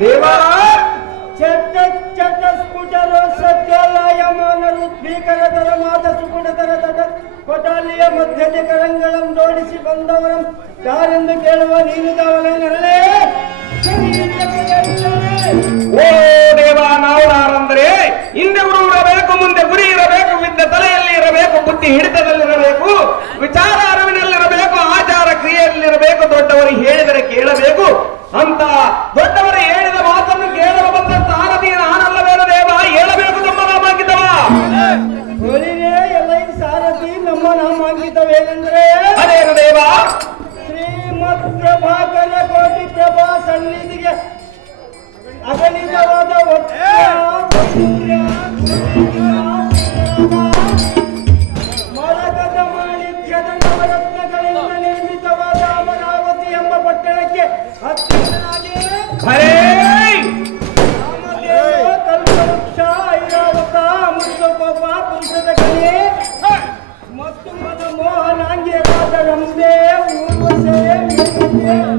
ದೇವಾ ಚಟ ಚಟ ಸ್ಫುಟರ ಸತ್ಯಾಲಯಮಾನರು ಭೀಕರತರ ಮಾದ ಸುಗುಣತರ ತಟ ಕೊಟಾಲಿಯ ಮಧ್ಯದ ಕರಂಗಳಂ ಜೋಡಿಸಿ ಬಂದವರಂ ಯಾರೆಂದು ಕೇಳುವ ನೀನುದವನೇ. ಓ ದೇವ, ನಾವು ಯಾರಂದ್ರೆ ಹಿಂದೆ ಗುರು ಇರಬೇಕು, ಮುಂದೆ ಗುರಿ ಇರಬೇಕು, ವಿದ್ಯೆ ತಲೆಯಲ್ಲಿ ಇರಬೇಕು, ಬುದ್ಧಿ ಹಿಡಿತದಲ್ಲಿರಬೇಕು, ವಿಚಾರ ಅರಿವಿನಲ್ಲಿರಬೇಕು, ಆಚಾರ ಕ್ರಿಯೆಯಲ್ಲಿರಬೇಕು, ದೊಡ್ಡವರು ಹೇಳಿದರೆ ಕೇಳಬೇಕು ಅಂತ ದೊಡ್ಡವರು ಹೇಳಿದ ಮಾತನ್ನು ಕೇಳಲು ಬಂದ ಸಾರಥಿ ನಾನಲ್ಲವೇನು ದೇವ, ಹೇಳಬೇಕು ನಮ್ಮ ನಾಮಾಂಕಿತವ. ಎಲ್ಲ ಸಾರಥಿ ನಮ್ಮ ನಾಮಾಂಕಿತವೇನೆಂದ್ರೆ ಅದೇನು ದೇವ? ಶ್ರೀಮದ್ ಪ್ರಭಾಕರ ಕೋಟಿ ಪ್ರಭಾ ಸನ್ನಿಧಿಗೆ ಅಗಲಿತವಾದ ಮರಕದ ಮಾಣಿಕ್ಯದ ನವರತ್ನಗಳಿಂದ ನಿರ್ಮಿತವಾದ ಅಮರಾವತಿ ಎಂಬ ಪಟ್ಟಣಕ್ಕೆ ಹತ್ತಿರನಾಗಿ ಕಲ್ಪವೃಕ್ಷ, ಐರಾವತ, ಅಮೃತಕೋಪ, ಪುರುಷದ ಕಲೆ ಮತ್ತು ಮದ ಮೋಹನಾಂಗಿಯರಾದ ರಂಬೆ, ಊರ್ವಶೆ,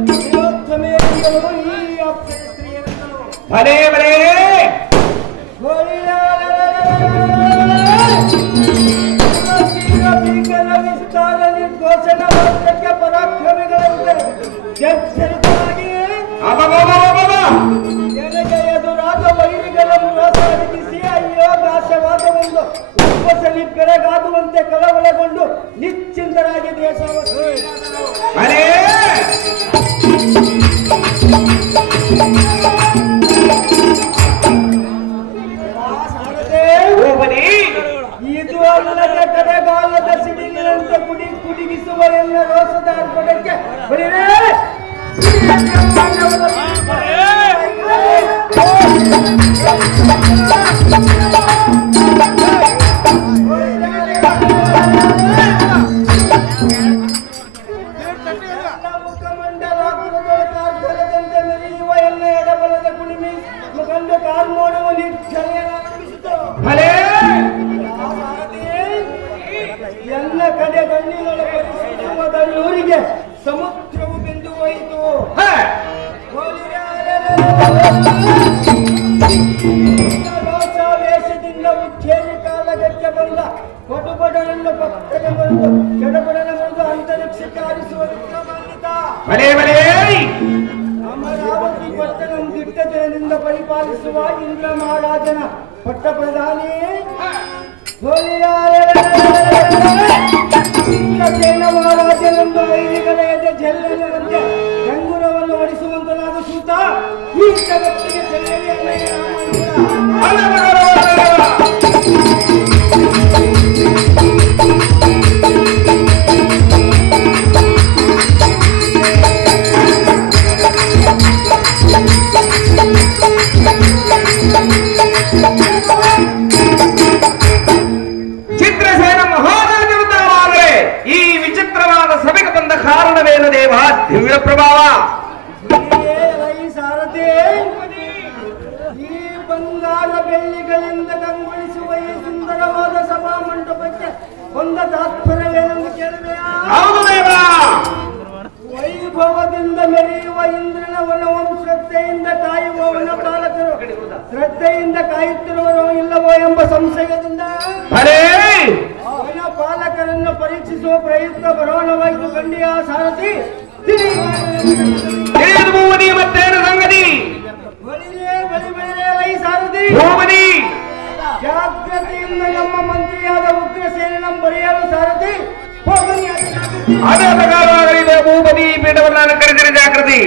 ವಿನೋತ್ತಮೆಯರು ಈ ಅಪ್ಸರ ಸ್ತ್ರೀಯರೆಂದರು. ಭಲೇ ಭಲೇ ಭೀಕರ ವಿಸ್ತಾರ ನಿರ್ಘೋಷಣ ಮಾತ್ರಕ್ಕೆ ಪರಾಕ್ರಮಿಗಳಂತೆ ಜರ್ಜರಿತರಾಗಿ ನನಗೆ ಎದುರಾದ ವೈರಿಗಳನ್ನು ರಾಸಾಡಿಸಿ ಅಯ್ಯೋ ನಾಶವಾದವೆಂದು ಉಪಸಲಿ ಬೆರಗಾಗುವಂತೆ ಕಳವಳಗೊಂಡು ನಿಶ್ಚಿಂತರಾಗಿ ದೇಶವನ್ನು ಇದು ಅಲ್ಲದ ಕಡೆಗಾಲದ ಸಿಡಿಲಿನಂತೆ ಕುಡಿಗಿಸುವ ಎಲ್ಲ ರೋಸದ ಅರ್ಪಣಕ್ಕೆ ಮುಖಮಂಡಲಾಕರದಂತೆ ಮೆರೆಯುವ ಎಲ್ಲ ಎಡಬಲದ ಕುಣಿಮಿ ಮುಖಂಡ ಕಾರ್ಮೋಡುವ ನಿರ್ಜನೆಯಾರಂಭಿಸಿತು. ಎಲ್ಲ ಕಡೆ ಗಣ್ಣಿಗಳ ಪರಿಸ್ಥಿತಿಯ ದಳ್ಳೂರಿಗೆ ಸಮುದ್ರವು ಬಿಂದು ಹೋಯಿತು. ರೋಷಾವೇಶದಿಂದ ಉಚ್ಚೇರಿ ಕಾಲಗಕ್ಕೆ ಬಂದ ಪಟುಪಟನನ್ನು ಪಕ್ಕಕ್ಕೆ ಬಂದು ಕೆಡಪಡನ ಬಂದು ಅಂತರಿಕ್ಷಕ್ಕೆ ಹಾರಿಸುವ ವಿಕ್ರಮಾನ್ವಿತ ಅಮರಾವತಿ ಪಟ್ಟಣ ದಿಟ್ಟತನದಿಂದ ಪರಿಪಾಲಿಸುವ ಇಂದ್ರ ಮಹಾರಾಜನ ಪಟ್ಟ ಪ್ರಧಾನಿ ಸೇನ ಮಹಾರಾಜನೊಂದು ವೈರಿಗಳ ಎದೆ ಜಲ್ಲನಂತೆ ಗಂಗುರವನ್ನು ಹೊಡಿಸುವಂತನಾದ ಸೂತ ಈ ಜಗತ್ತಿಗೆ ಕಾರಣವೇನು ದೇವ? ದಿವ್ಯ ಪ್ರಭಾವ. ಸಾರಥಿ, ಈ ಬಂಗಾರ ಬೆಳ್ಳಿಗಳಿಂದ ಕಂಗೊಳಿಸುವ ಈ ಸುಂದರವಾದ ಸಭಾ ಮಂಟಪಕ್ಕೆ ಒಂದ ತಾತ್ಪರ್ಯವೇನೆಂದು ಕೇಳುವೆಯಾ? ಹೌದು ದೇವ. ವೈಭವದಿಂದ ಮೆರೆಯುವ ಇಂದ್ರನ ವನವನ್ನು ಶ್ರದ್ಧೆಯಿಂದ ಕಾಯುವವನ ಪಾಲಕರು ಶ್ರದ್ಧೆಯಿಂದ ಕಾಯುತ್ತಿರುವರೋ ಇಲ್ಲವೋ ಎಂಬ ಸಂಶಯದಿಂದ ಅವನ ಪಾಲಕರನ್ನು ಪರೀಕ್ಷಿಸುವ ಪ್ರಯುಕ್ತ ಬರೋಣವಾಯಿತು ಕಂಡಿಯ ಸಾರಥಿ. ಮತ್ತೇನು ಸಂಗತಿ? ಬಳಿ ಸಾರಥಿ, ಜಾಗ್ರತೆಯಿಂದ ನಮ್ಮ ಮಂತ್ರಿಯಾದ ಉಗ್ರಸೇನ ಬರೆಯಲು ಸಾರಥಿ ಹೋಗಲಿ. ಅದೇ ಪ್ರಕಾರವಾಗಲಿದೆ ಭೂಪತಿ ಪೀಠವನ್ನು ಕರೆದಿರಿ ಜಾಗೃತಿ.